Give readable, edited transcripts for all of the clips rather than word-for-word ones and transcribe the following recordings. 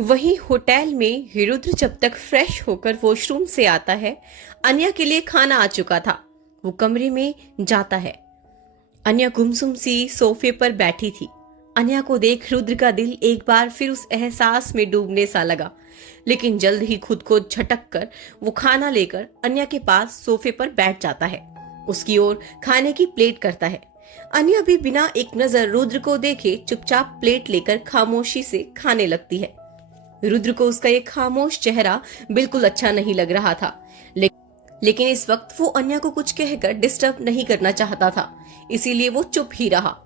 वहीं होटल में रुद्र जब तक फ्रेश होकर वॉशरूम से आता है, अन्या के लिए खाना आ चुका था। वो कमरे में जाता है। अन्या गुमसुम सी सोफे पर बैठी थी। अन्या को देख रुद्र का दिल एक बार फिर उस एहसास में डूबने सा लगा, लेकिन जल्द ही खुद को झटक कर वो खाना लेकर अन्या के पास सोफे पर बैठ जाता है। उसकी ओर खाने की प्लेट करता है। अन्या भी बिना एक नजर रुद्र को देखे चुपचाप प्लेट लेकर खामोशी से खाने लगती है। रुद्र को उसका ये खामोश चेहरा बिल्कुल अच्छा नहीं लग रहा था, लेकिन इस वक्त वो अन्या को कुछ कहकर डिस्टर्ब नहीं करना चाहता था, इसीलिए वो चुप ही रहा।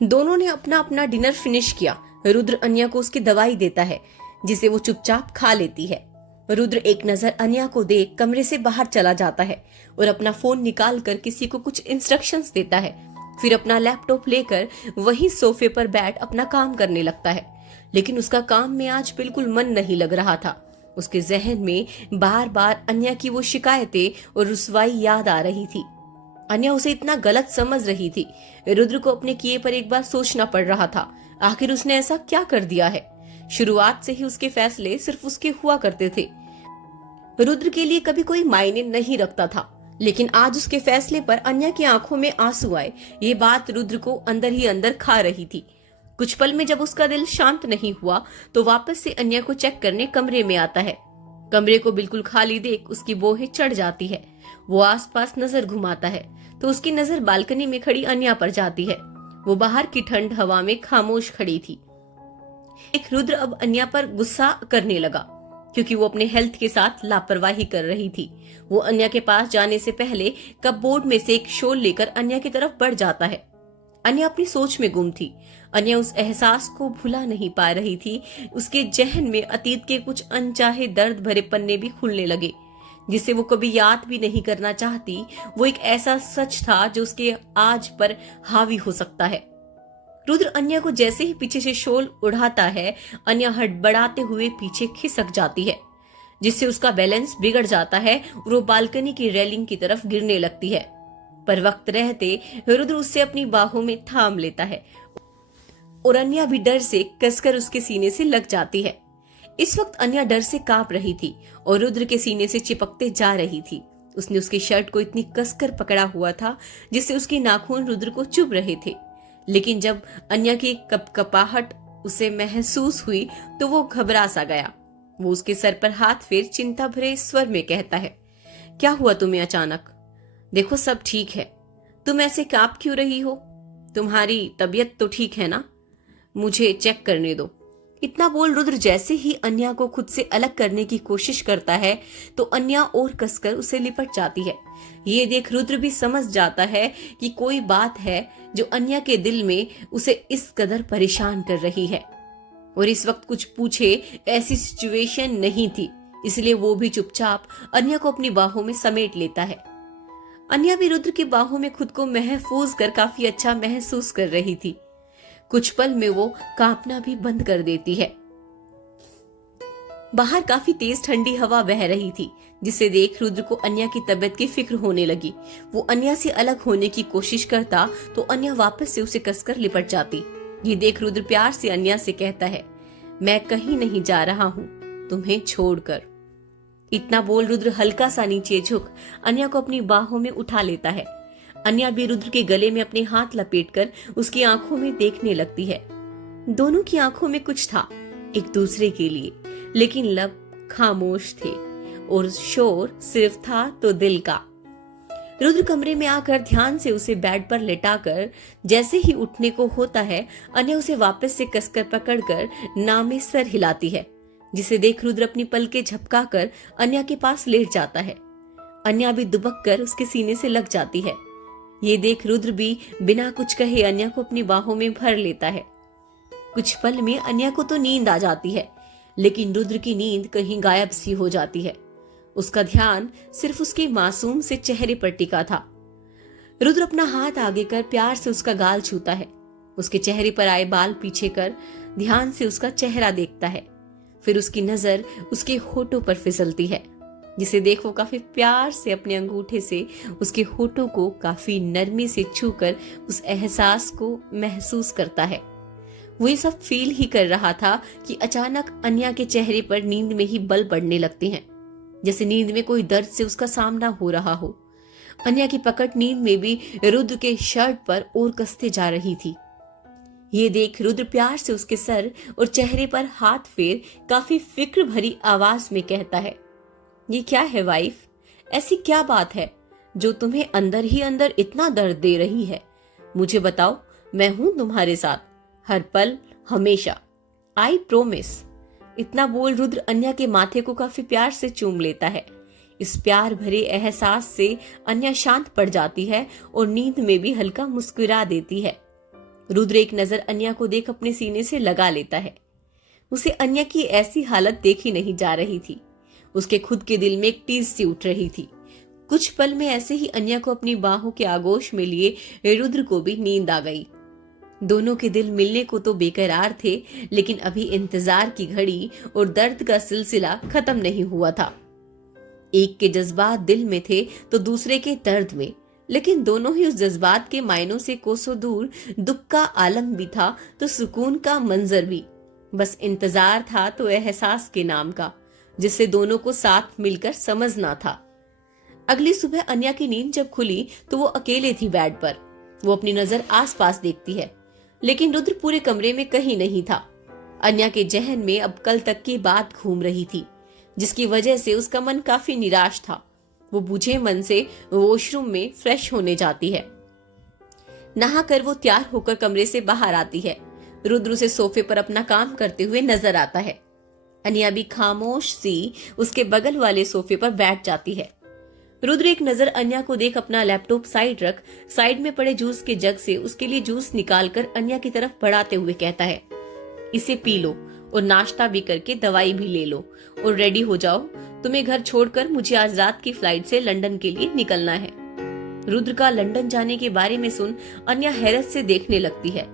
दोनों ने अपना अपना डिनर फिनिश किया। रुद्र अन्या को उसकी दवाई देता है, जिसे वो चुपचाप खा लेती है। रुद्र एक नजर अन्या को देख कमरे से बाहर चला जाता है और अपना फोन निकाल कर किसी को कुछ इंस्ट्रक्शंस देता है। फिर अपना लैपटॉप लेकर वही सोफे पर बैठ अपना काम करने लगता है, लेकिन उसका काम में आज बिल्कुल मन नहीं लग रहा था। उसके जहन में बार बार अन्या की वो शिकायतें और रुसवाई याद आ रही थी। अन्या उसे इतना गलत समझ रही थी। रुद्र को अपने किए पर एक बार सोचना पड़ रहा था। आखिर उसने ऐसा क्या कर दिया है? शुरुआत से ही उसके फैसले सिर्फ उसके हुआ करते थे। रुद्र के लिए कभी कोई मायने नहीं रखता था, लेकिन आज उसके फैसले पर अन्या की आंखों में आंसू आए। ये बात रुद्र को अंदर ही अंदर खा रही थी। कुछ पल में जब उसका दिल शांत नहीं हुआ तो वापस से अन्या को चेक करने कमरे में आता है। कमरे को बिल्कुल खाली देख उसकी बोहें चढ़ जाती है। वो आसपास नजर घुमाता है तो उसकी नजर बालकनी में खड़ी अन्या पर जाती है। वो बाहर की ठंड हवा में खामोश खड़ी थी। एक रुद्र अब अन्या पर गुस्सा करने लगा, क्योंकि वो अपने हेल्थ के साथ लापरवाही कर रही थी। वो अन्या के पास जाने से पहले कपबोर्ड में से एक शॉल लेकर अन्या की तरफ बढ़ जाता है। अन्या अपनी सोच में गुम थी। अन्या उस एहसास को भुला नहीं पा रही थी। उसके जहन में अतीत के कुछ अनचाहे दर्द भरे पन्ने भी खुलने लगे, जिसे वो कभी याद भी नहीं करना चाहती। वो एक ऐसा सच था जो उसके आज पर हावी हो सकता है। रुद्र अन्या को जैसे ही पीछे से शॉल उड़ाता है, अन्या हड़बड़ाते हुए पीछे खिसक जाती है, जिससे उसका बैलेंस बिगड़ जाता है और वो बालकनी की रेलिंग की तरफ गिरने लगती है। पर वक्त रहते रुद्र उससे अपनी बाहों में थाम लेता है और अन्या भी डर से कसकर उसके सीने से लग जाती है। इस वक्त अन्या डर से कांप रही थी और रुद्र के सीने से चिपकते जा रही थी। उसने उसकी शर्ट को इतनी कसकर पकड़ा हुआ था जिससे उसके नाखून रुद्र को चुभ रहे थे। लेकिन जब अन्या की कपकपाहट उसे महसूस हुई तो वो घबरा सा गया। वो उसके सर पर हाथ फेर चिंता भरे स्वर में कहता है, क्या हुआ तुम्हें अचानक? देखो सब ठीक है, तुम ऐसे कांप क्यों रही हो? तुम्हारी तबीयत तो ठीक है ना? मुझे चेक करने दो। इतना बोल रुद्र जैसे ही अन्या को खुद से अलग करने की कोशिश करता है तो अन्या और कसकर उसे लिपट जाती है। ये देख रुद्र भी समझ जाता है कि कोई बात है जो अन्या के दिल में उसे इस कदर परेशान कर रही है, और इस वक्त कुछ पूछे ऐसी सिचुएशन नहीं थी, इसलिए वो भी चुपचाप अन्या को अपनी बाहों में समेट लेता है। अन्या भी रुद्र की बाहों में खुद को महफूज कर काफी अच्छा महसूस कर रही थी। कुछ पल में वो कांपना भी बंद कर देती है। बाहर काफी तेज ठंडी हवा बह रही थी, जिसे देख रुद्र को अन्या की तबीयत की फिक्र होने लगी। वो अन्या से अलग होने की कोशिश करता तो अन्या वापस से उसे कसकर लिपट जाती। ये देख रुद्र प्यार से अन्या से कहता है, मैं कहीं नहीं जा रहा हूँ तुम्हें छोड़कर। इतना बोल रुद्र हल्का सा नीचे झुक अन्या को अपनी बाहों में उठा लेता है। अन्या भी रुद्र के गले में अपने हाथ लपेटकर उसकी आंखों में देखने लगती है। दोनों की आंखों में कुछ था एक दूसरे के लिए, लेकिन लब खामोश थे और शोर सिर्फ था तो दिल का। रुद्र कमरे में आकर ध्यान से उसे बेड पर लेटाकर जैसे ही उठने को होता है, अन्या उसे वापस से कसकर पकड़कर नामे सर हिलाती है, जिसे देख रुद्र अपनी पलकें झपकाकर अन्या के पास लेट जाता है। अन्या भी दुबक कर उसके सीने से लग जाती है। ये देख रुद्र भी बिना कुछ कहे अन्या को अपनी बाहों में भर लेता है। कुछ पल में अन्या को तो नींद आ जाती है, लेकिन रुद्र की नींद कहीं गायब सी हो जाती है। उसका ध्यान सिर्फ उसके मासूम से चेहरे पर टिका था। रुद्र अपना हाथ आगे कर प्यार से उसका गाल छूता है। उसके चेहरे पर आए बाल पीछे कर ध्यान से उसका चेहरा देखता है। फिर उसकी नजर उसके होठों पर फिसलती है, जिसे देख वो काफी प्यार से अपने अंगूठे से उसके होठों को काफी नरमी से छूकर उस एहसास को महसूस करता है। वो ये सब फील ही कर रहा था कि अचानक अन्या के चेहरे पर नींद में ही बल पड़ने लगते हैं, जैसे नींद में कोई दर्द से उसका सामना हो रहा हो। अन्या की पकड़ नींद में भी रुद्र के शर्ट पर और कसते जा रही थी। ये देख रुद्र प्यार से उसके सर और चेहरे पर हाथ फेर काफी फिक्र भरी आवाज में कहता है, ये क्या है वाइफ? ऐसी क्या बात है जो तुम्हें अंदर ही अंदर इतना दर्द दे रही है? मुझे बताओ, मैं हूं तुम्हारे साथ हर पल, हमेशा। I promise. इतना बोल रुद्र अन्या के माथे को काफी प्यार से चूम लेता है। इस प्यार भरे एहसास से अन्या शांत पड़ जाती है और नींद में भी हल्का मुस्कुरा देती है। रुद्र एक नजर अन्या को देख अपने सीने से लगा लेता है। उसे अन्या की ऐसी हालत देखी नहीं जा रही थी। उसके खुद के दिल में एक टीस सी उठ रही थी। कुछ पल में ऐसे ही अन्या को अपनी बाहों के आगोश में लिए रुद्र को भी नींद आ गई। दोनों के दिल मिलने को तो बेकरार थे, लेकिन अभी इंतजार की घड़ी और दर्द का सिलसिला खत्म नहीं हुआ था। एक के जज्बात दिल में थे तो दूसरे के दर्द में, लेकिन दोनों ही उस जज्बात के मायनों से कोसों दूर। दुख का आलम भी था तो सुकून का मंजर भी। बस इंतजार था तो एहसास के नाम का, जिससे दोनों को साथ मिलकर समझना था। अगली सुबह अन्या की नींद जब खुली तो वो अकेले थी बेड पर। वो अपनी नजर आसपास देखती है, लेकिन रुद्र पूरे कमरे में कहीं नहीं था। अन्या के जहन में अब कल तक की बात घूम रही थी, जिसकी वजह से उसका मन काफी निराश था। वो बुझे मन से वॉशरूम में फ्रेश होने जाती है। नहाकर वो तैयार होकर कमरे से बाहर आती है। रुद्र उसे सोफे पर अपना काम करते हुए नजर आता है। अन्या भी खामोश सी उसके बगल वाले सोफे पर बैठ जाती है। रुद्र एक नजर अन्या को देख अपना लैपटॉप साइड रख साइड में पड़े जूस के जग से उसके लिए जूस निकालकर अन्या की तरफ बढ़ाते हुए कहता है, इसे पी लो और नाश्ता भी करके दवाई भी ले लो और रेडी हो जाओ। तुम्हें घर छोड़कर मुझे आज रात की फ्लाइट से लंदन के लिए निकलना है। रुद्र का लंदन जाने के बारे में सुन अन्या हैरत से देखने लगती है,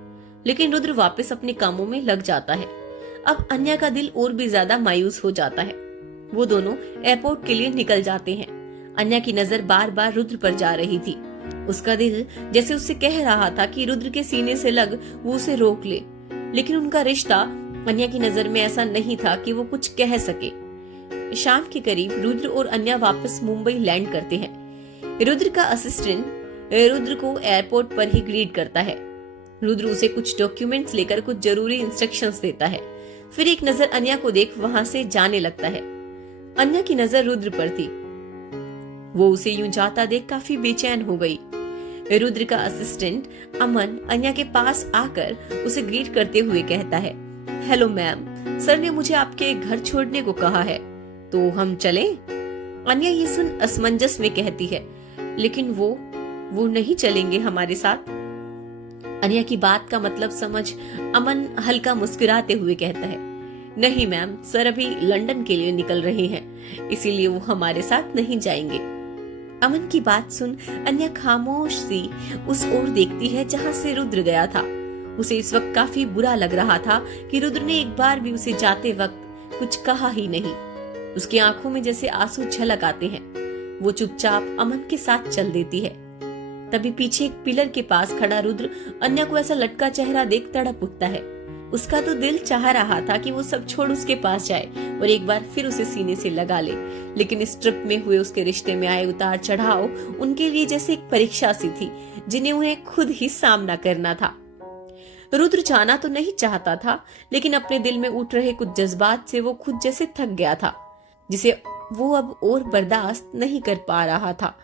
लेकिन रुद्र वापस अपने कामों में लग जाता है। अब अन्या का दिल और भी ज्यादा मायूस हो जाता है। वो दोनों एयरपोर्ट के लिए निकल जाते हैं। अन्या की नजर बार बार रुद्र पर जा रही थी। उसका दिल जैसे उससे कह रहा था कि रुद्र के सीने से लग वो उसे रोक ले, लेकिन उनका रिश्ता अन्या की नजर में ऐसा नहीं था कि वो कुछ कह सके। शाम के करीब रुद्र और अन्या वापस मुंबई लैंड करते हैं। रुद्र का असिस्टेंट रुद्र को एयरपोर्ट पर ही ग्रीट करता है। रुद्र उसे कुछ डॉक्यूमेंट्स लेकर कुछ जरूरी इंस्ट्रक्शंस देता है, फिर एक नजर अन्या को देख वहां से जाने लगता है। अन्या की नजर रुद्र पर थी। वो उसे यूं जाता देख काफी बेचैन हो गई। रुद्र का असिस्टेंट अमन अन्या के पास आकर उसे ग्रीट करते हुए कहता है, हेलो मैम, सर ने मुझे आपके घर छोड़ने को कहा है, तो हम चलें? अन्या ये सुन असमंजस में कहती है, लेकिन वो नहीं चलेंगे हमारे साथ। अन्या की बात का मतलब समझ अमन हल्का मुस्कुराते हुए कहता है, नहीं मैम, सर अभी लंदन के लिए निकल रहे हैं, इसीलिए वो हमारे साथ नहीं जाएंगे। अमन की बात सुन अन्या खामोश सी उस ओर देखती है जहां से रुद्र गया था। उसे इस वक्त काफी बुरा लग रहा था कि रुद्र ने एक बार भी उसे जाते वक्त कुछ कहा ही नहीं। उसकी आंखों में जैसे आंसू छलक आते हैं। वो चुपचाप अमन के साथ चल देती है। तभी पीछे एक पिलर के पास खड़ा रुद्र अन्या को ऐसा लटका चेहरा देख तड़प उठता है। उसका तो दिल चाह रहा था कि वो सब छोड़ उसके पास जाए और एक बार फिर उसे सीने से लगा ले, लेकिन इस ट्रिप में हुए उसके रिश्ते में आए उतार चढ़ाव उनके लिए जैसे एक परीक्षा सी थी, जिन्हें उन्हें खुद ही सामना करना था। रुद्र जाना तो नहीं चाहता था, लेकिन अपने दिल में उठ रहे कुछ जज्बात से वो खुद जैसे थक गया था, जिसे वो अब और बर्दाश्त नहीं कर पा रहा था।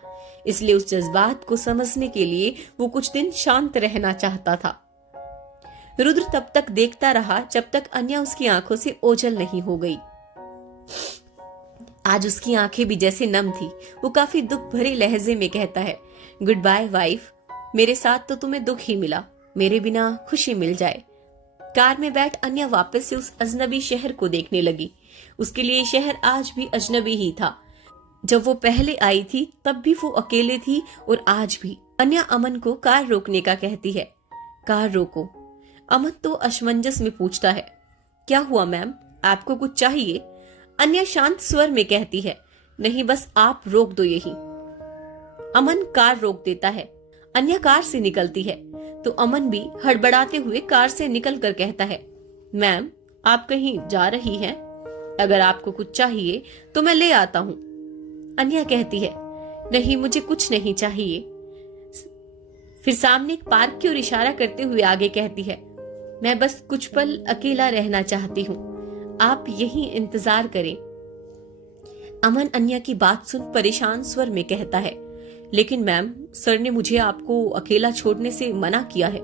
इसलिए उस जज्बात को समझने के लिए वो कुछ दिन शांत रहना चाहता था। रुद्र तब तक देखता रहा जब तक अन्या उसकी आंखों से ओझल नहीं हो गई। आज उसकी आंखें भी जैसे नम थी। वो काफी दुख भरे लहजे में कहता है, गुड बाय वाइफ, मेरे साथ तो तुम्हें दुख ही मिला, मेरे बिना खुशी मिल जाए। कार में बैठ अन्या वापस से उस अजनबी शहर को देखने लगी। उसके लिए शहर आज भी अजनबी ही था। जब वो पहले आई थी तब भी वो अकेले थी और आज भी। अन्या अमन को कार रोकने का कहती है। कार रोको। अमन तो असमंजस में पूछता है, क्या हुआ मैम, आपको कुछ चाहिए? अन्या शांत स्वर में कहती है, नहीं बस आप रोक दो यही। अमन कार रोक देता है। अन्या कार से निकलती है। तो अमन भी हड़बड़ाते हुए कार से निकल कर कहता है, मैम आप कहीं जा रही हैं? अगर आपको कुछ चाहिए तो मैं ले आता हूँ। अन्या कहती है, नहीं मुझे कुछ नहीं चाहिए। फिर सामने एक पार्क की ओर इशारा करते हुए आगे कहती है, मैं बस कुछ पल अकेला रहना चाहती हूँ, आप यहीं इंतजार करें। अमन अन्या की बात सुन परेशान स्वर में कहता है, लेकिन मैम सर ने मुझे आपको अकेला छोड़ने से मना किया है,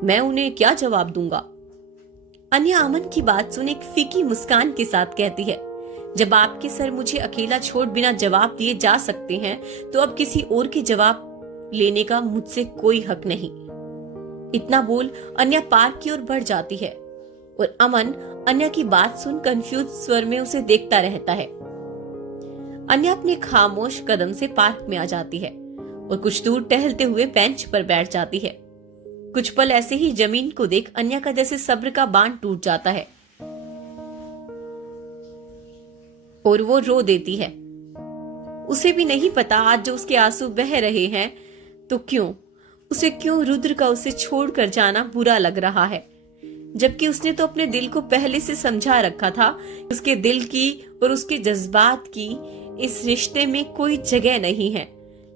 मैं उन्हें क्या जवाब दूंगा। अन्या अमन की बात सुन एक फीकी मुस्कान के साथ कहती है, जब आपके सर मुझे अकेला छोड़ बिना जवाब दिए जा सकते हैं तो अब किसी और के जवाब लेने का मुझसे कोई हक नहीं। इतना बोल अन्या पार्क की ओर बढ़ जाती है और अमन अन्या की बात सुन कंफ्यूज स्वर में उसे देखता रहता है। अन्या अपने खामोश कदम से पार्क में आ जाती है और कुछ दूर टहलते हुए बेंच पर बैठ जाती है। कुछ पल ऐसे ही जमीन को देख अन्या का जैसे सब्र का बांध टूट जाता है और वो रो देती है। उसे भी नहीं पता आज जो उसके आंसू बह रहे हैं तो क्यों रुद्र का उसे छोड़कर जाना बुरा लग रहा है, जबकि उसने तो अपने दिल को पहले से समझा रखा था। उसके दिल की और उसके जज्बात की इस रिश्ते में कोई जगह नहीं है,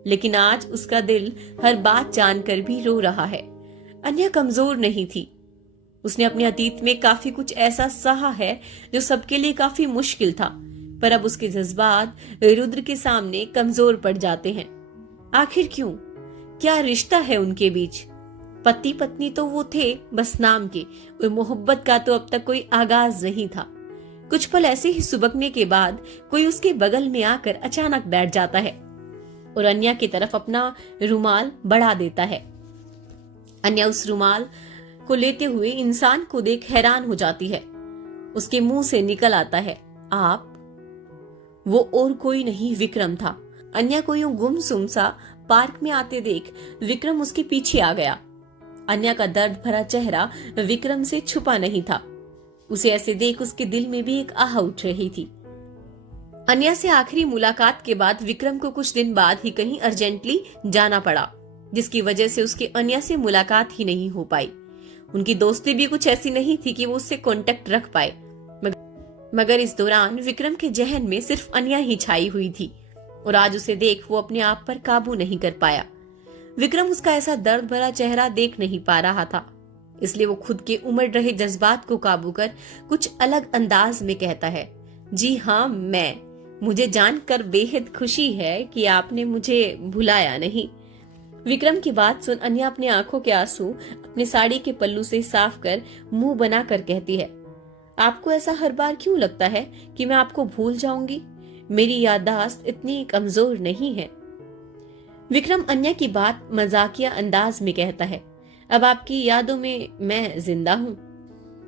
लेकिन आज उसका दिल हर बात जानकर भी रो रहा है। अन्या कमजोर नहीं थी, उसने अपने अतीत में काफी कुछ ऐसा सहा है जो सबके लिए काफी मुश्किल था, पर अब उसके जज्बात रुद्र के सामने कमजोर पड़ जाते हैं। आखिर क्यों? क्या रिश्ता है उनके बीच? पति पत्नी तो वो थे बस नाम के, और मोहब्बत का तो अब तक कोई आगाज नहीं था। कुछ पल ऐसे ही सुबकने के बाद कोई उसके बगल में आकर अचानक बैठ जाता है और अन्या की तरफ अपना रुमाल बढ़ा देता है। अन्या उस रुमाल को लेते हुए इंसान को देख हैरान हो जाती है। उसके मुंह से निकल आता है, आप? वो और कोई नहीं विक्रम था। अन्या को यूं गुमसुम सा पार्क में आते देख विक्रम उसके पीछे आ गया। अन्या का दर्द भरा चेहरा विक्रम से छुपा नहीं था। उसे ऐसे देख उसके दिल में भी एक आह उठ रही थी। अन्या से आखिरी मुलाकात के बाद विक्रम को कुछ दिन बाद ही कहीं अर्जेंटली जाना पड़ा, जिसकी वजह से उसकी अन्या से मुलाकात ही नहीं हो पाई। उनकी दोस्ती भी कुछ ऐसी नहीं थी कि वो उससे कांटेक्ट रख पाए, मगर इस दौरान विक्रम के जहन में सिर्फ अन्या ही छाई हुई थी और आज उसे देख वो अपने आप पर काबू नहीं कर पाया। विक्रम उसका ऐसा दर्द भरा चेहरा देख नहीं पा रहा था, इसलिए वो खुद के उमड़ रहे जज्बात को काबू कर कुछ अलग अंदाज में कहता है, जी हाँ मुझे जानकर बेहद खुशी है कि आपने मुझे भुलाया नहीं। विक्रम की बात सुन अन्या अपने आंखों के आंसू अपनी साड़ी के पल्लू से साफ कर मुंह बनाकर कहती है, आपको ऐसा हर बार क्यों लगता है कि मैं आपको भूल जाऊंगी? मेरी याददाश्त इतनी कमजोर नहीं है। विक्रम अन्या की बात मजाकिया अंदाज में कहता है, अब आपकी यादों में मैं जिंदा हूँ।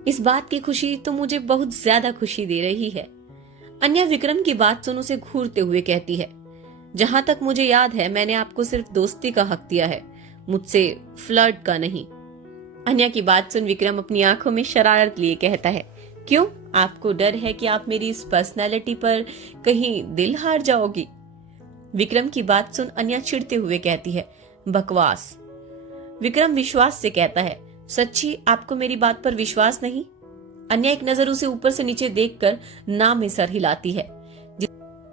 इस बात की खुशी तो मुझे बहुत ज्यादा खुशी दे रही है। अन्या विक्रम की बात सुन उसे घूरते हुए कहती है, जहां तक मुझे याद है मैंने आपको सिर्फ दोस्ती का हक दिया है, मुझसे फ्लर्ट का नहीं। अन्या की बात सुन विक्रम अपनी आंखों में शरारत लिए कहता है, क्यों? आपको डर है कि आप मेरी इस पर्सनैलिटी पर कहीं दिल हार जाओगी? विक्रम की बात सुन अन्या चिढ़ते हुए कहती है, बकवास। विक्रम विश्वास से कहता है, सच्ची आपको मेरी बात पर विश्वास नहीं? अन्या एक नजर उसे ऊपर से नीचे देखकर ना में सर हिलाती है,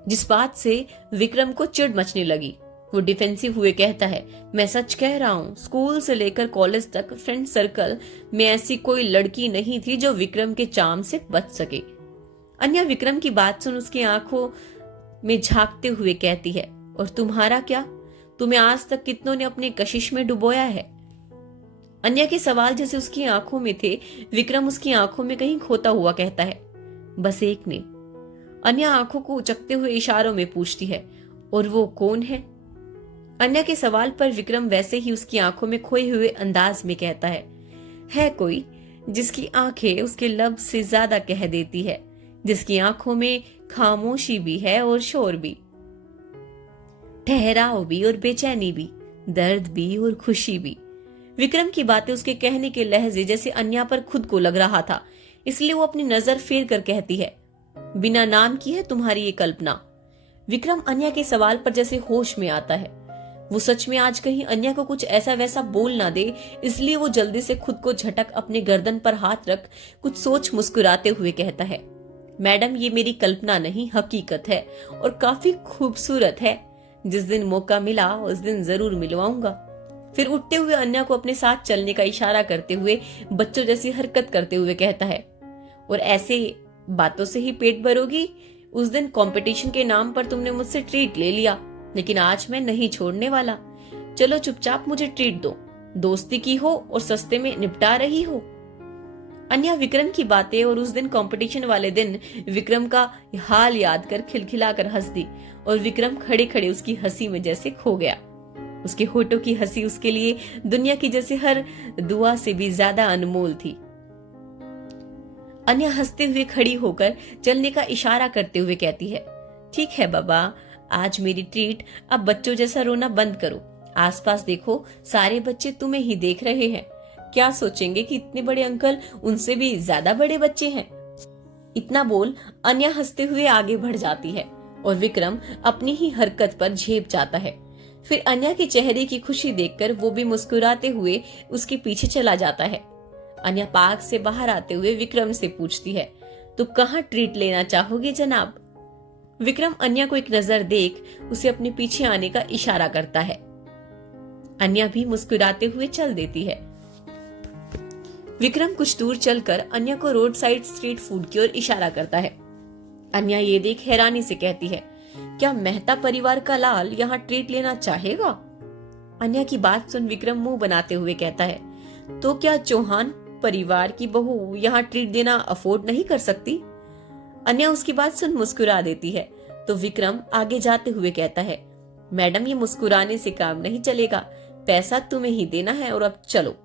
जिस बात से विक्रम को चिढ़ मचने लगी। वो डिफेंसिव हुए कहता है, मैं सच कह रहा हूँ, स्कूल से लेकर कॉलेज तक फ्रेंड सर्कल में ऐसी कोई लड़की नहीं थी जो विक्रम के चार्म से बच सके। अन्या विक्रम की बात सुन उसकी आंखों में झांकते हुए कहती है, और तुम्हारा क्या? तुम्हें आज तक कितनों ने अपने कशिश में डुबोया है? अन्या के सवाल जैसे उसकी आंखों में थे, विक्रम उसकी आंखों में कहीं खोता हुआ कहता है, बस एक ने। अन्या आंखों को उचकते हुए इशारों में पूछती है, और वो कौन है? अन्या के सवाल पर विक्रम वैसे ही उसकी आंखों में खोए हुए अंदाज में कहता है कोई जिसकी आंखें उसके लफ्ज से ज्यादा कह देती है, जिसकी आंखों में खामोशी भी है और शोर भी, ठहराव भी और बेचैनी भी, दर्द भी और खुशी भी। विक्रम की बातें उसके कहने के लहजे जैसे अन्या पर खुद को लग रहा था, इसलिए वो अपनी नजर फेर कर कहती है, बिना नाम की है तुम्हारी ये कल्पना। विक्रम अन्या के सवाल पर जैसे होश में आता है। वो सच में आज कहीं अन्या को कुछ ऐसा वैसा बोल ना दे, इसलिए वो जल्दी से खुद को झटक अपने गर्दन पर हाथ रख कुछ सोच मुस्कुराते हुए कहता है, मैडम ये मेरी कल्पना नहीं हकीकत है और काफी खूबसूरत है। जिस दिन मौका मिला उस दिन जरूर मिलवाऊंगा। फिर उठते हुए अन्या को अपने साथ चलने का इशारा करते हुए बच्चों जैसी हरकत करते हुए कहता है, और ऐसे बातों से ही पेट भरोगी? उस दिन कंपटीशन के नाम पर तुमने मुझसे ट्रीट ले लिया, लेकिन आज मैं नहीं छोड़ने वाला। चलो चुपचाप मुझे ट्रीट दो, दोस्ती की हो और सस्ते में निपटा रही हो। अन्या विक्रम की बातें और उस दिन कंपटीशन वाले दिन विक्रम का हाल याद कर खिलखिलाकर हंस दी और विक्रम खड़े खड़े उसकी हंसी में जैसे खो गया। उसके होठों की हंसी उसके लिए दुनिया की जैसे हर दुआ से भी ज्यादा अनमोल थी। अन्या हंसते हुए खड़ी होकर चलने का इशारा करते हुए कहती है, ठीक है बाबा, आज मेरी ट्रीट, अब बच्चों जैसा रोना बंद करो। आसपास देखो, सारे बच्चे तुम्हें ही देख रहे हैं। क्या सोचेंगे कि इतने बड़े अंकल उनसे भी ज्यादा बड़े बच्चे हैं। इतना बोल अन्या हंसते हुए आगे बढ़ जाती है और विक्रम अपनी ही हरकत पर झेप जाता है। फिर अन्या के चेहरे की खुशी देखकर वो भी मुस्कुराते हुए उसके पीछे चला जाता है। अन्या पार्क से बाहर आते हुए विक्रम से पूछती है, तो कहाँ ट्रीट लेना चाहोगे जनाब? विक्रम अन्या को एक नजर देख उसे अपने पीछे आने का इशारा करता है। अन्या भी मुस्कुराते हुए चल देती है। विक्रम कुछ दूर चलकर अन्या को रोड साइड स्ट्रीट फूड की ओर इशारा करता है। अन्या ये देख हैरानी से कहती है, क्या मेहता परिवार का लाल यहाँ ट्रीट लेना चाहेगा? अन्या की बात सुन विक्रम मुंह बनाते हुए कहता है, तो क्या चौहान परिवार की बहू यहाँ ट्रीट देना अफोर्ड नहीं कर सकती? अन्या उसकी बात सुन मुस्कुरा देती है तो विक्रम आगे जाते हुए कहता है, मैडम ये मुस्कुराने से काम नहीं चलेगा, पैसा तुम्हें ही देना है और अब चलो।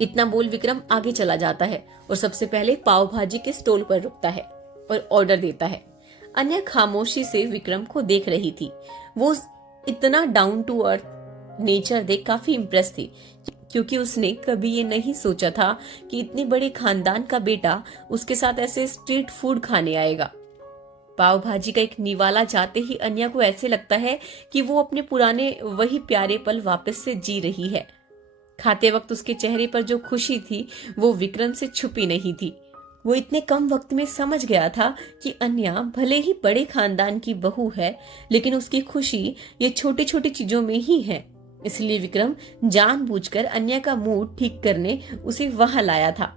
इतना बोल विक्रम आगे चला जाता है और सबसे पहले पाव भाजी के स्टॉल पर रुकता है और ऑर्डर देता है। अन्या खामोशी से विक्रम को देख रही थी। वो इतना डाउन टू अर्थ नेचर देख काफी इम्प्रेस थी, क्योंकि उसने कभी ये नहीं सोचा था कि इतने बड़े खानदान का बेटा उसके साथ ऐसे स्ट्रीट फूड खाने आएगा। पाव भाजी का एक निवाला जाते ही अन्या को ऐसे लगता है कि वो अपने पुराने वही प्यारे पल वापस से जी रही है। खाते वक्त उसके चेहरे पर जो खुशी थी वो विक्रम से छुपी नहीं थी। वो इतने कम वक्त में समझ गया था कि अन्या भले ही बड़े खानदान की बहू है, लेकिन उसकी खुशी ये छोटी छोटी चीजों में ही है। इसलिए विक्रम जानबूझकर अन्या का मूड ठीक करने उसे वहां लाया था।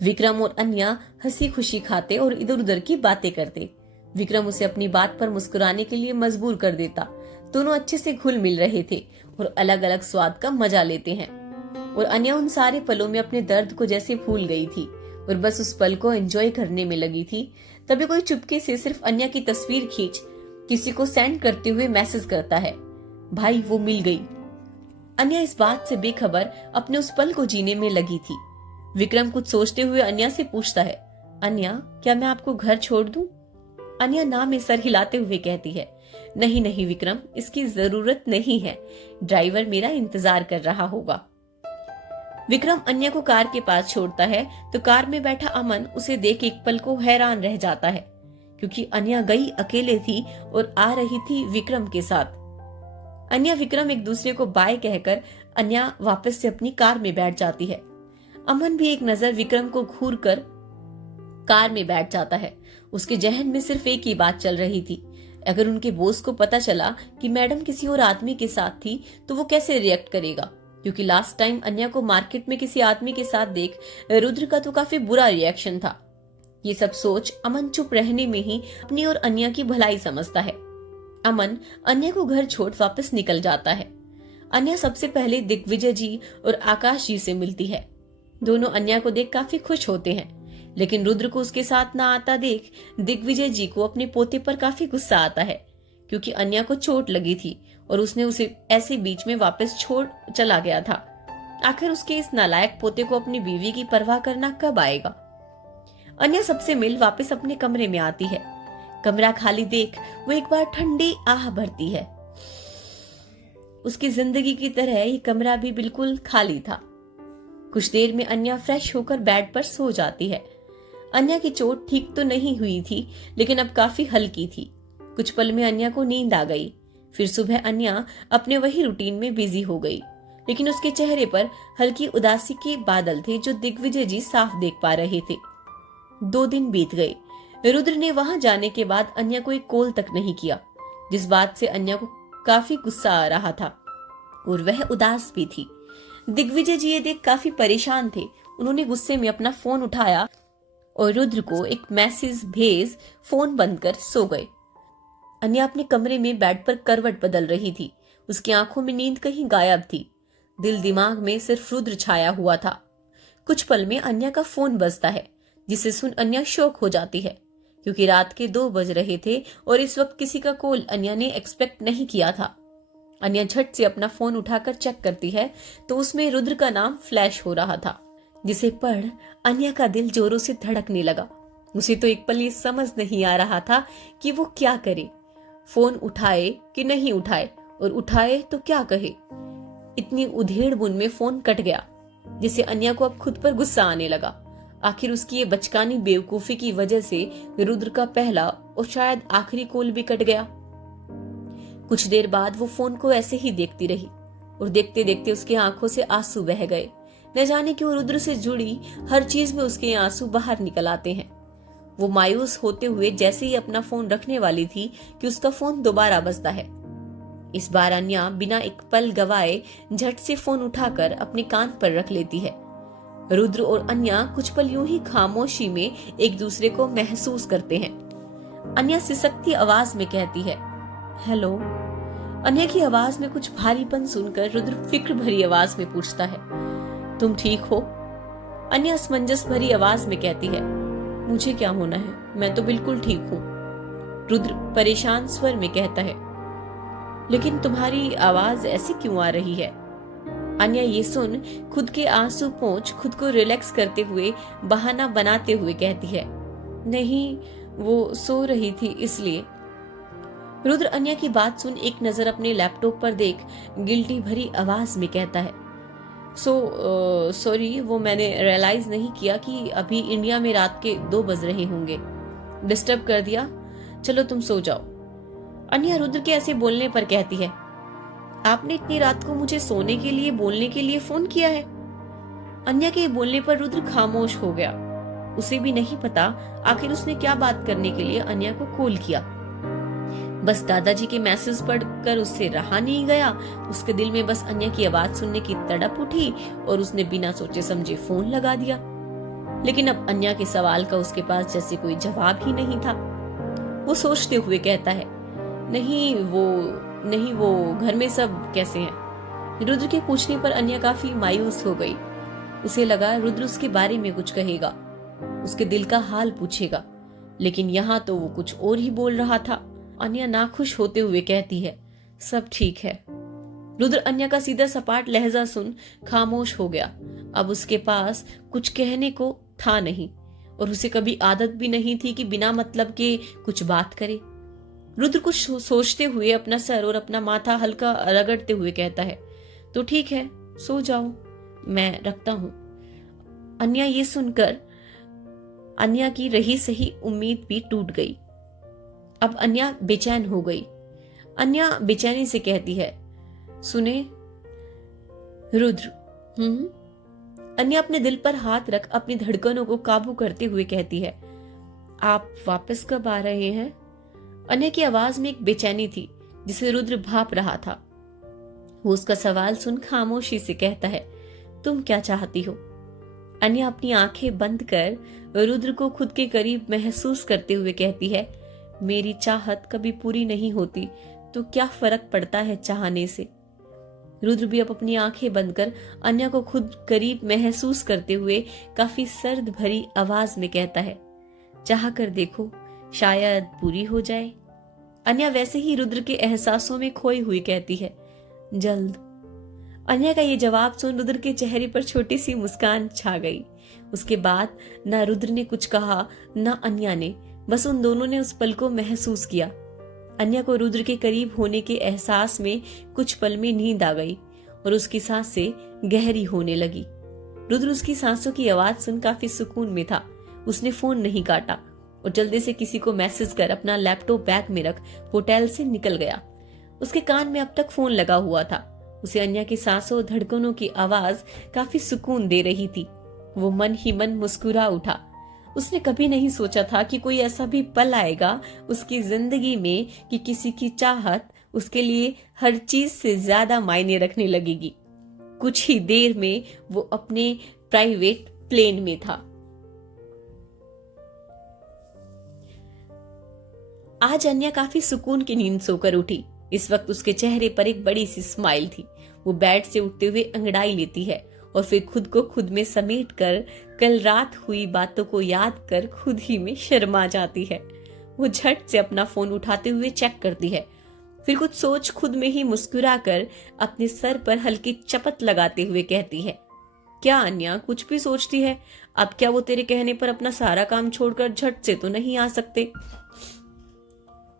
विक्रम और अन्या हंसी खुशी खाते और इधर उधर की बातें करते। विक्रम उसे अपनी बात पर मुस्कुराने के लिए मजबूर कर देता। दोनों अच्छे से घुल मिल रहे थे और अलग अलग स्वाद का मजा लेते हैं। और अन्या उन सारे पलों में अपने दर्द को जैसे भूल गई थी और बस उस पल को एंजॉय करने में लगी थी। तभी कोई चुपके से सिर्फ अन्या की तस्वीर खींच किसी को सेंड करते हुए मैसेज करता है, भाई वो मिल गई। अन्या इस बात से बेखबर अपने उस पल को जीने में लगी थी। विक्रम कुछ सोचते हुए अन्या से पूछता है, अन्या क्या मैं आपको घर छोड़ दूं? अन्या ना में सर हिलाते हुए कहती है, नहीं नहीं विक्रम, इसकी जरूरत नहीं है, ड्राइवर मेरा इंतजार कर रहा होगा। विक्रम अन्या को कार के पास छोड़ता है तो कार में बैठा अमन उसे देख एक पल को हैरान रह जाता है, क्योंकि अन्या गई अकेले थी और आ रही थी विक्रम के साथ। अन्या विक्रम एक दूसरे को बाय कहकर अन्या वापस से अपनी कार में बैठ जाती है। अमन भी एक नजर विक्रम को घूर कर कार में बैठ जाता है। उसके जहन में सिर्फ एक ही बात चल रही थी, अगर उनके बॉस को पता चला कि मैडम किसी और आदमी के साथ थी तो वो कैसे रिएक्ट करेगा, क्योंकि लास्ट टाइम अन्या को मार्केट में किसी आदमी के साथ देख रुद्र का तो काफी बुरा रिएक्शन था। ये सब सोच अमन चुप रहने में ही अपनी और अन्या की भलाई समझता है। अमन अन्या को घर छोड़ वापस निकल जाता है। अन्या सबसे पहले दिग्विजय जी और आकाश जी से मिलती है। दोनों अन्या को देख काफी खुश होते हैं, लेकिन रुद्र को उसके साथ ना आता देख दिग्विजय जी को अपने पोते पर काफी गुस्सा आता है, क्योंकि अन्या को चोट लगी थी और उसने उसे ऐसे बीच में वापस छोड़ चला गया था। आखिर उसके इस नालायक पोते को अपनी बीवी की परवाह करना कब आएगा। अन्या सबसे मिल वापस अपने कमरे में आती है। कमरा खाली देख वो एक बार ठंडी आह भरती है। उसकी जिंदगी की तरह ये कमरा भी बिल्कुल खाली था। कुछ देर में अन्या फ्रेश होकर बेड पर सो जाती है। अन्या की चोट ठीक तो नहीं हुई थी, लेकिन अब काफी हल्की थी। कुछ पल में अन्या को नींद आ गई। फिर सुबह अन्या अपने वही रूटीन में बिजी हो गई, लेकिन उसके चेहरे पर हल्की उदासी के बादल थे जो दिग्विजय जी साफ देख पा रहे थे। 2 दिन बीत गए। रुद्र ने वहां जाने के बाद अन्या को एक कॉल तक नहीं किया, जिस बात से अन्या को काफी गुस्सा आ रहा था और वह उदास भी थी। दिग्विजय जी ये देख काफी परेशान थे। उन्होंने गुस्से में अपना फोन उठाया और रुद्र को एक मैसेज भेज फोन बंद कर सो गए। अन्या अपने कमरे में बेड पर करवट बदल रही थी। उसकी आंखों में नींद कहीं गायब थी। दिल दिमाग में सिर्फ रुद्र छाया हुआ था। कुछ पल में अन्या का फोन बजता है, जिसे सुन अन्या शॉक हो जाती है, क्योंकि रात के 2 बज रहे थे और इस वक्त किसी का कॉल अन्या ने एक्सपेक्ट नहीं किया था। अन्या झट से अपना फोन उठाकर चेक करती है तो उसमें रुद्र का नाम फ्लैश हो रहा था, जिसे पढ़ अन्या का दिल जोरों से धड़कने लगा। उसे तो एक पल ये समझ नहीं आ रहा था कि वो क्या करे, फोन उठाए कि नहीं उठाए, और उठाए तो क्या कहे। इतनी उधेड़-बुन में फोन कट गया, जिसे अन्या को अब खुद पर गुस्सा आने लगा। आखिर उसकी ये बचकानी बेवकूफी की वजह से रुद्र का पहला और शायद आखिरी कॉल भी कट गया। कुछ देर बाद वो फोन को ऐसे ही देखती रही और देखते देखते उसकी आंखों से आंसू बह गए। न जाने क्यों रुद्र से जुड़ी हर चीज में उसके आंसू बाहर निकल आते हैं। वो मायूस होते हुए जैसे ही अपना फोन रखने वाली थी कि उसका फोन दोबारा बजता है। इस बार अन्या बिना एक पल गवाए झट से फोन उठाकर अपने कान पर रख लेती है। रुद्र और अन्या कुछ पल यूं ही खामोशी में एक दूसरे को महसूस करते हैं। अन्या सिसकती आवाज में कहती है, हेलो। अन्या की आवाज में कुछ भारीपन सुनकर रुद्र फिक्र भरी आवाज में पूछता है, तुम ठीक हो? अन्या असमंजस भरी आवाज में कहती है, मुझे क्या होना है, मैं तो बिल्कुल ठीक हूँ। रुद्र परेशान स्वर में कहता है, लेकिन तुम्हारी आवाज ऐसी क्यों आ रही है? अन्या ये सुन खुद के आंसू पोंछ खुद को रिलैक्स करते हुए बहाना बनाते हुए कहती है, नहीं वो सो रही थी इसलिए। रुद्र अन्या की बात सुन एक नजर अपने लैपटॉप पर देख गिल्टी भरी आवाज में कहता है, सॉरी, वो मैंने रियलाइज नहीं किया कि अभी इंडिया में रात के 2 बज रहे होंगे, डिस्टर्ब कर दिया, चलो तुम सो जाओ। अन्या रुद्र के ऐसे बोलने पर कहती है, आपने इतनी रात को मुझे सोने के लिए बोलने के लिए फोन किया है? अन्या के बोलने पर रुद्र खामोश हो गया। उसे भी नहीं पता आखिर उसने क्या बात करने के लिए अन्या को कॉल किया। बस दादाजी के मैसेज पढ़कर उससे रहा नहीं गया। उसके दिल में बस अन्या की आवाज सुनने की तड़प उठी और उसने बिना सोचे समझे फोन लगा दिया। लेकिन अब अन्या के सवाल का उसके पास जैसे कोई जवाब ही नहीं था। वो सोचते हुए कहता है, नहीं वो घर में सब कैसे हैं? रुद्र के पूछने पर अन्या काफी मायूस हो गई। उसे लगा रुद्र उसके बारे में कुछ कहेगा, उसके दिल का हाल पूछेगा, लेकिन यहाँ तो वो कुछ और ही बोल रहा था। अन्या नाखुश होते हुए कहती है, सब ठीक है। रुद्र अन्या का सीधा सपाट लहजा सुन खामोश हो गया। अब उसके पास कुछ कहने को था नहीं और उसे कभी आदत भी नहीं थी कि बिना मतलब के कुछ बात करे। रुद्र कुछ सोचते हुए अपना सर और अपना माथा हल्का रगड़ते हुए कहता है, तो ठीक है, सो जाओ, मैं रखता हूं। अन्या ये सुनकर अन्या की रही सही उम्मीद भी टूट गई। अब अन्या बेचैन हो गई। अन्या बेचैनी से कहती है, सुने रुद्र। अन्या अपने दिल पर हाथ रख अपनी धड़कनों को काबू करते हुए कहती है, आप वापस कब आ रहे हैं? अन्या की आवाज में एक बेचैनी थी जिसे रुद्र भाप रहा था। वो उसका सवाल सुन खामोशी से कहता है, तुम क्या चाहती हो? अन्या अपनी आंखें बंद कर रुद्र को खुद के करीब महसूस करते हुए कहती है, मेरी चाहत कभी पूरी नहीं होती तो क्या फर्क पड़ता है चाहने से। रुद्र भी अब अपनी आंखें बंद कर अन्या को खुद करीब महसूस करते हुए काफी सर्द भरी आवाज में कहता है, चाह कर देखो, शायद पूरी हो जाए। अन्या वैसे ही रुद्र के एहसासों में खोई हुई कहती है, जल्द। अन्या का ये जवाब सुन रुद्र के चेहरे पर छोटी सी मुस्कान छा गई। उसके बाद ना रुद्र ने कुछ कहा ना अन्या ने, बस उन दोनों ने उस पल को महसूस किया। अन्या को रुद्र के करीब होने के एहसास में कुछ पल में नींद आ गई और उसकी सांसें गहरी होने लगी। रुद्र उसकी सांसों की आवाज सुन काफी सुकून में था। उसने फोन नहीं काटा और जल्दी से किसी को मैसेज कर अपना लैपटॉप बैग में रख होटल से निकल गया। उसके कान में अब तक फोन लगा हुआ था। उसे अन्या की सांसों और धड़कनों की आवाज काफी सुकून दे रही थी। वो मन ही मन मुस्कुरा उठा। उसने कभी नहीं सोचा था कि कोई ऐसा भी पल आएगा उसकी जिंदगी में कि किसी की चाहत उसके लिए हर चीज से ज्यादा मायने रखने लगेगी। कुछ ही देर में वो अपने प्राइवेट प्लेन में था। आज अन्या काफी सुकून की नींद सोकर उठी। इस वक्त उसके चेहरे पर एक बड़ी सी स्माइल थी। वो बेड से उठते हुए अंगड़ाई लेती है और फिर खुद को खुद में समेट कर कल रात हुई बातों को याद कर खुद ही में शर्मा जाती है। वो झट से अपना फोन उठाते हुए चेक करती है, फिर कुछ सोच खुद में ही मुस्कुरा कर अपने सर पर हल्की चपत लगाते हुए कहती है, क्या अन्या कुछ भी सोचती है? अब क्या वो तेरे कहने पर अपना सारा काम छोड़कर झट से तो नहीं आ सकते?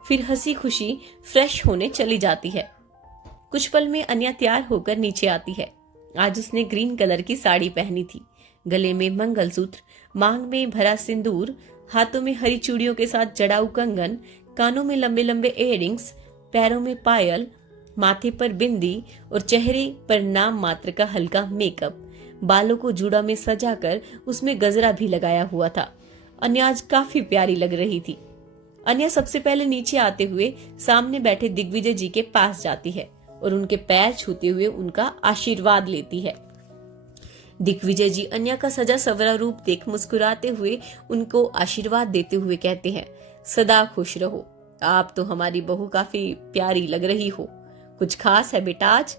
फिर हंसी खुशी फ्रेश होने चली जाती है। कुछ पल में अन्या तैयार होकर नीचे आती है। आज उसने ग्रीन कलर की साड़ी पहनी थी। गले में मंगलसूत्र, मांग में भरा सिंदूर, हाथों में हरी चूड़ियों के साथ जड़ाऊ कंगन, कानों में लंबे लंबे इयररिंग्स, पैरों में पायल, माथे पर बिंदी और चेहरे पर नाम मात्र का हल्का मेकअप। बालों को जूड़ा में सजाकर उसमें गजरा भी लगाया हुआ था। अन्या आज काफी प्यारी लग रही थी। अन्या सबसे पहले नीचे आते हुए सामने बैठे दिग्विजय जी के पास जाती है और उनके पैर छूते हुए उनका आशीर्वाद लेती है। दिग्विजय जी अन्या का सजा सवरा रूप देख मुस्कुराते हुए उनको आशीर्वाद देते हुए कहते हैं, सदा खुश रहो, आप तो हमारी बहू काफी प्यारी लग रही हो। कुछ खास है बेटा आज?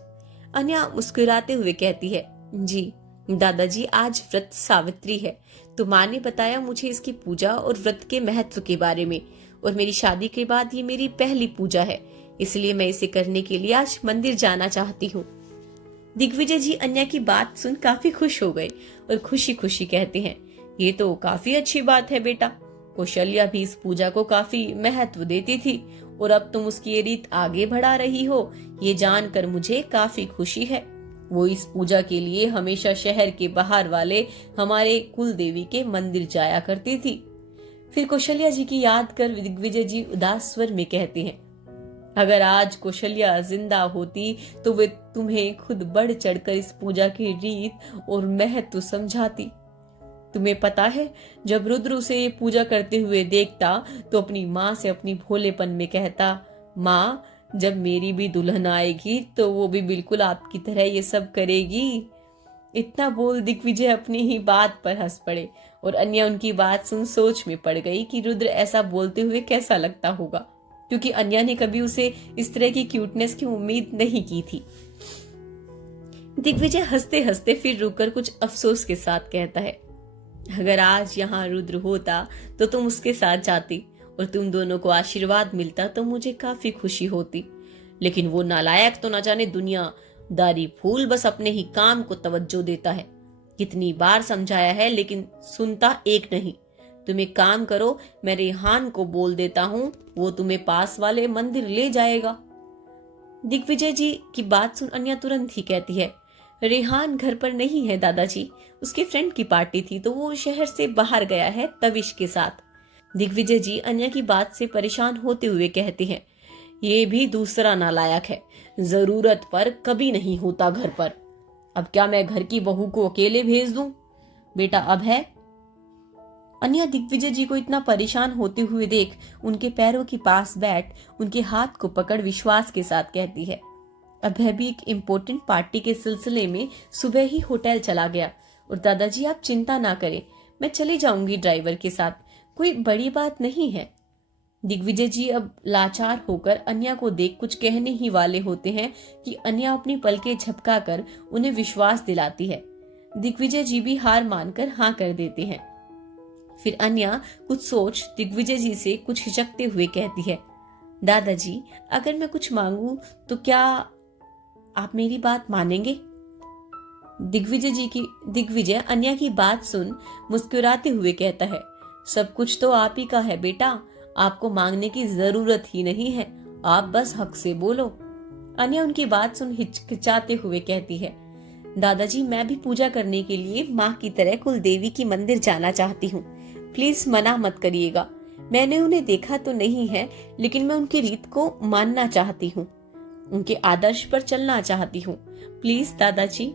अन्या मुस्कुराते हुए कहती है, जी दादाजी आज व्रत सावित्री है, तो माँ ने बताया मुझे इसकी पूजा और व्रत के महत्व के बारे में, और मेरी शादी के बाद ये मेरी पहली पूजा है, इसलिए मैं इसे करने के लिए आज मंदिर जाना चाहती हूँ। दिग्विजय जी अन्या की बात सुन काफी खुश हो गए और खुशी खुशी कहते हैं, ये तो काफी अच्छी बात है बेटा। कौशल्या भी इस पूजा को काफी महत्व देती थी और अब तुम उसकी ये रीत आगे बढ़ा रही हो, ये जानकर मुझे काफी खुशी है। वो इस पूजा के लिए हमेशा शहर के बाहर वाले हमारे कुल देवी के मंदिर जाया करती थी। फिर कौशल्या जी की याद कर दिग्विजय जी उदास स्वर में कहते हैं, अगर आज कौशल्या जिंदा होती तो वे तुम्हें खुद बढ़ चढ़कर इस पूजा की रीत और महत्व समझाती। तुम्हें पता है, जब रुद्र उसे ये पूजा करते हुए देखता तो अपनी माँ से अपनी भोलेपन में कहता, माँ जब मेरी भी दुल्हन आएगी तो वो भी बिल्कुल आपकी तरह ये सब करेगी। इतना बोल दिग्विजय अपनी ही बात पर हंस पड़े और अन्या उनकी बात सुन सोच में पड़ गई कि रुद्र ऐसा बोलते हुए कैसा लगता होगा, क्योंकि अन्या ने कभी उसे इस तरह की क्यूटनेस की उम्मीद नहीं की थी। दिग्विजय हंसते हंसते फिर रुककर कुछ अफसोस के साथ कहता है, अगर आज यहाँ रुद्र होता तो तुम उसके साथ जाती और तुम दोनों को आशीर्वाद मिलता तो मुझे काफी खुशी होती, लेकिन वो नालायक तो न जाने दुनियादारी फूल बस अपने ही काम को तवज्जो देता है। कितनी बार समझाया है लेकिन सुनता एक नहीं। तुम एक काम करो, मैं रेहान को बोल देता हूँ, वो तुम्हें पास वाले मंदिर ले जाएगा। दिग्विजय जी की बात सुन अन्या तुरंत ही कहती है, रेहान घर पर नहीं है दादाजी, उसके फ्रेंड की पार्टी थी तो वो शहर से बाहर गया है तविश के साथ। दिग्विजय जी अन्या की बात से परेशान होते हुए कहते हैं, ये भी दूसरा नालायक है, जरूरत पर कभी नहीं होता घर पर। अब क्या मैं घर की बहू को अकेले भेज दूं? बेटा अब है। अन्या दिग्विजय जी को इतना परेशान होते हुए देख उनके पैरों के पास बैठ उनके हाथ को पकड़ विश्वास के साथ कहती है, अभय भी एक इम्पोर्टेंट पार्टी के सिलसिले में सुबह ही होटल चला गया और दादाजी आप चिंता ना करें, मैं चली जाऊंगी ड्राइवर के साथ, कोई बड़ी बात नहीं है। दिग्विजय जी अब लाचार होकर अन्या को देख कुछ कहने ही वाले होते हैं कि अन्या अपनी पलकें झपकाकर उन्हें विश्वास दिलाती है। दिग्विजय जी भी हार मानकर हाँ कर देते हैं। फिर अन्या कुछ सोच दिग्विजय जी से कुछ हिचकते हुए कहती है, दादाजी अगर मैं कुछ मांगू तो क्या आप मेरी बात मानेंगे? दिग्विजय अन्या की बात सुन मुस्कुराते हुए कहता है, सब कुछ तो आप ही का है बेटा, आपको मांगने की जरूरत ही नहीं है, आप बस हक से बोलो। अन्या उनकी बात सुन हिचकिचाते हुए कहती है, दादाजी मैं भी पूजा करने के लिए माँ की तरह कुल देवी की मंदिर जाना चाहती हूँ, प्लीज मना मत करिएगा। मैंने उन्हें देखा तो नहीं है लेकिन मैं उनकी रीत को मानना चाहती हूँ। उनके आदर्श पर चलना चाहती हूँ, प्लीज दादाजी।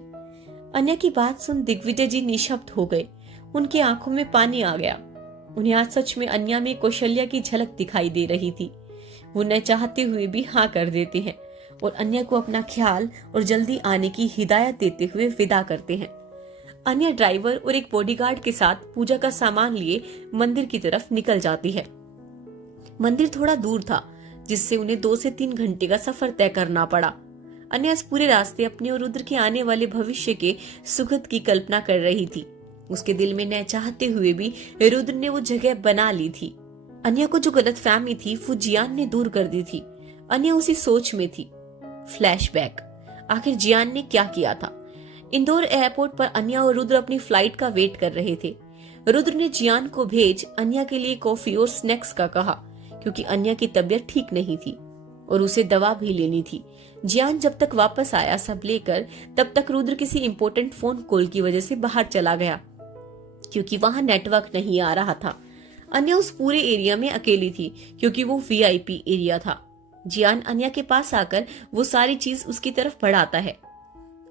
अन्या की बात सुन दिग्विजय जी निशब्द हो गए। उनकी आंखों में पानी आ गया। उन्हें आज सच में अन्या में कौशल्या की झलक दिखाई दे रही थी। वो न चाहते हुए भी हाँ कर देते हैं और अन्या को अपना ख्याल और जल्दी आने की हिदायत देते हुए विदा करते हैं। अन्या ड्राइवर और एक बॉडीगार्ड के साथ पूजा का सामान लिए मंदिर की तरफ निकल जाती है। मंदिर थोड़ा दूर था, जिससे उन्हें 2 से 3 घंटे का सफर तय करना पड़ा। अन्या इस पूरे रास्ते अपने और रुद्र के आने वाले भविष्य के सुखद की कल्पना कर रही थी। उसके दिल में न चाहते हुए भी रुद्र ने वो जगह बना ली थी। अन्या को जो गलतफहमी थी वो जियान ने दूर कर दी थी। अन्या उसी सोच में थी। फ्लैशबैक, आखिर जियान ने क्या किया था? इंदौर एयरपोर्ट पर अन्या और रुद्र अपनी फ्लाइट का वेट कर रहे थे। रुद्र ने जियान को भेज अन्या के लिए कॉफी और स्नैक्स का कहा, क्योंकि अन्या की तबीयत ठीक नहीं थी और उसे दवा भी लेनी थी। जियान जब तक वापस आया सब लेकर, तब तक रुद्र किसी इंपॉर्टेंट फोन कॉल की वजह से बाहर चला गया, क्योंकि वहां नेटवर्क नहीं आ रहा था। अन्या उस पूरे एरिया में अकेली थी, क्योंकि वो वीआईपी एरिया था। जियान अन्या के पास आकर वो सारी चीज उसकी तरफ बढ़ाता है।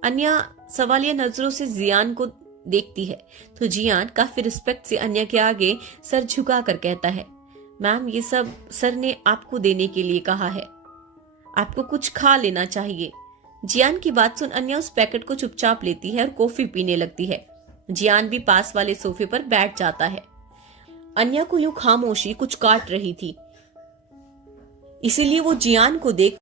अन्या सवालिया नजरों से जियान को देखती है, तो जियान काफी रिस्पेक्ट से अन्या के आगे सर झुका कर कहता है, मैम ये सब सर ने आपको देने के लिए कहा है, आपको कुछ खा लेना चाहिए। जियान की बात सुन अन्या उस पैकेट को चुपचाप लेती है और कॉफी पीने लगती है। जियान भी पास वाले सोफे पर बैठ जाता है। अन्या को यूं खामोशी कुछ काट रही थी, इसीलिए वो जियान को देख